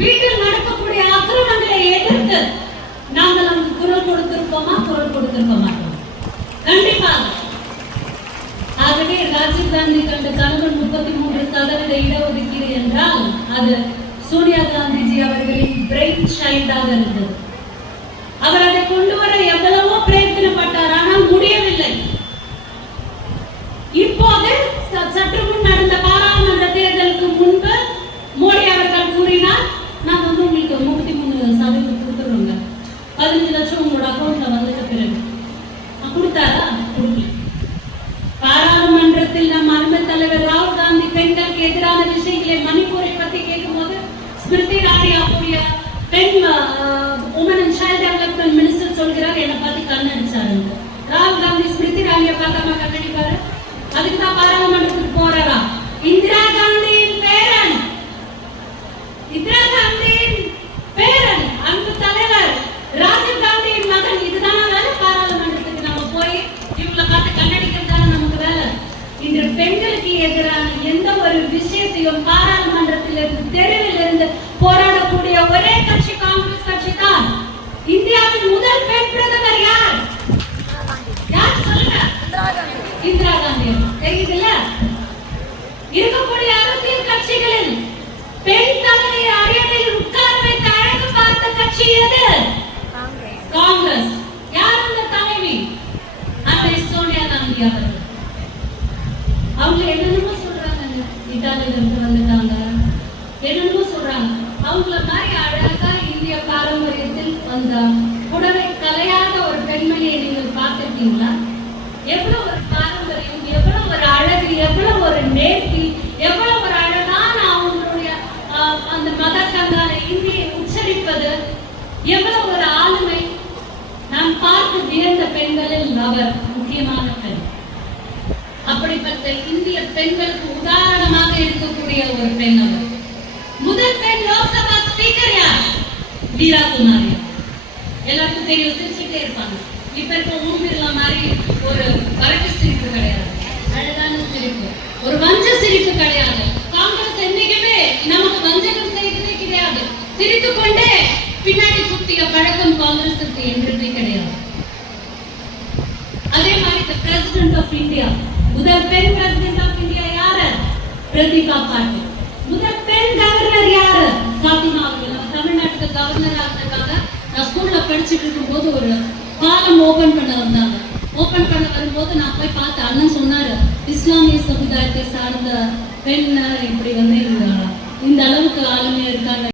வீட்டில் நடக்கக்கூடிய அக்கிரமங்களை எதிர்த்து நாங்கள் அங்கு குரல் கொடுத்திருப்போமா? குரல் கொடுத்திருக்க மாட்டோம் கண்டிப்பாக. ஆகவே ராஜீவ் காந்தி கண்ட கனவு 33% இடஒதுக்கீடு என்றால் அது சோனியா காந்திஜி அவர்களின் பிரெயின் சைல்டாக இருந்தது. அவர் அதை கொண்டு வர எவ்வளவோ பிரயத்தனப்பட்டார், ஆனால் முடியவில்லை. இப்போது சற்று முன் நடந்த பாராளுமன்ற தேர்தலுக்கு முன்பு மோடி அவர்கள் கூறினார், நான் வந்து உங்களுக்கு 33% கொடுத்துருவோங்க, 15 லட்சம் உங்களோட அக்கௌண்ட்ல வந்துட்ட பிறகு. கொடுத்தாரா? கொடுக்கல. பாராளுமன்றத்தில் நம் அருமை தலைவர் ராகுல் காந்தி பெண்களுக்கு எதிரான விஷயங்களை மணிப்பூரை பத்தி கேட்கும்போது ஸ்மிருதி இரானி அவருடைய பெண் woman and child development minister சொல்கிறார், என்னை பார்த்து கண்ணடிச்சாரு. ராகுல் காந்தி ஸ்மிருதி இரானியை பார்க்காம கண்ணடிப்பாரு? அதுக்கு தான் பாராளுமன்றத்துக்கு போறாரா? இந்திரா காந்தியின் பேரன், இந்திரா காந்தியின் பேரன், அன்பு தலைவர் ராஜீவ் காந்தியின் மகன். இதுதான வேலை பாராளுமன்றத்துக்கு நம்ம போய் இவங்களை பார்த்து கண்ணடிக்கிறதான நமக்கு வேலை. இன்று பெண்களுக்கு எதிரான எந்த ஒரு விஷயத்தையும் பாராளுமன்றத்திலிருந்து தெருவில் இருந்து போராடக்கூடிய ஒரே கட்சி காங்கிரஸ் கட்சி தான். இந்தியாவின் முதல் பெண் பிரதமர் யார்? யார் சொல்லுங்க? இந்திரா காந்தி. தெரியுதுல்ல? இருக்கக்கூடிய அரசியல் கட்சிகளில் பெண் தலைமை அரியணையில் உட்கார வைத்து அழகு பார்த்த கட்சி எது? காங்கிரஸ். யார் அந்த தலைவி? அன்னை சோனியா காந்தி அவர்கள். அவங்க என்னென்னமோ சொல்றாங்க, இத்தாலியில இருந்து வந்துட்டாங்க, என்னென்னமோ சொல்றாங்க. அவங்கள மாதிரி அழகா இந்திய பாரம்பரியத்தில் வந்த புடவை கலையாத ஒரு பெண்மணியை நீங்கள் பார்த்திருக்கீங்களா? எவ்வளவு ஒரு பாரம்பரியம், எவ்வளவு ஒரு அழகு, எவ்வளவு ஒரு நேர்த்தி, எவ்வளவு ஒரு அழகான அவங்களுடைய அந்த மதக்கங்கான இந்தியை உச்சரிப்பது, எவ்வளவு ஒரு ஆளுமை. நாம் பார்த்து வியந்த பெண்களில் அவர் முக்கியமான பெண். அப்படிப்பட்ட இந்திய பெண்களுக்கு உதாரணமாக இருக்கக்கூடிய ஒரு பெண் அவர். முதல் பெண் லோக்சபா ஸ்பீக்கர் யார்? வீரா குமாரி. எல்லாருக்கும் தெரியும், சிரிச்சுட்டே இருப்பாங்க. இப்ப இருக்க ஊர்மிர்லா மாதிரி ஒரு வரட்டு சிரிப்பு கிடையாது, அழகான சிரிப்பு, ஒரு வஞ்ச சிரிப்பு கிடையாது. காங்கிரஸ் என்னைக்குமே நமக்கு வஞ்சகம் செய்ததே கிடையாது. சிரித்து கொண்டே பின்னாடி சுத்திய பழக்கம் காங்கிரசுக்கு என்றுமே கிடையாது. அதே மாதிரி பிரசிடென்ட் ஆஃப் இந்தியா, முதல் பெண் பிரசிடென்ட் ஆஃப் இந்தியா யாரு? பிரதிகா பாட்டீல். முதல் பெண் கவர்னர் யாரு? பாத்திமா அவர்கள். நம்ம தமிழ்நாட்டுக்கு கவர்னர் ஆகிறதுக்காக நான் ஸ்கூல்ல படிச்சுட்டு இருக்கும் போது ஒரு பாலம் ஓபன் பண்ண வந்தாங்க. ஓபன் பண்ண வரும்போது நான் போய் பார்த்த அண்ணன் சொன்னாரு, இஸ்லாமிய சமுதாயத்தை சார்ந்த பெண் இப்படி வந்து இந்த அளவுக்கு ஆளுமையா இருக்காங்க.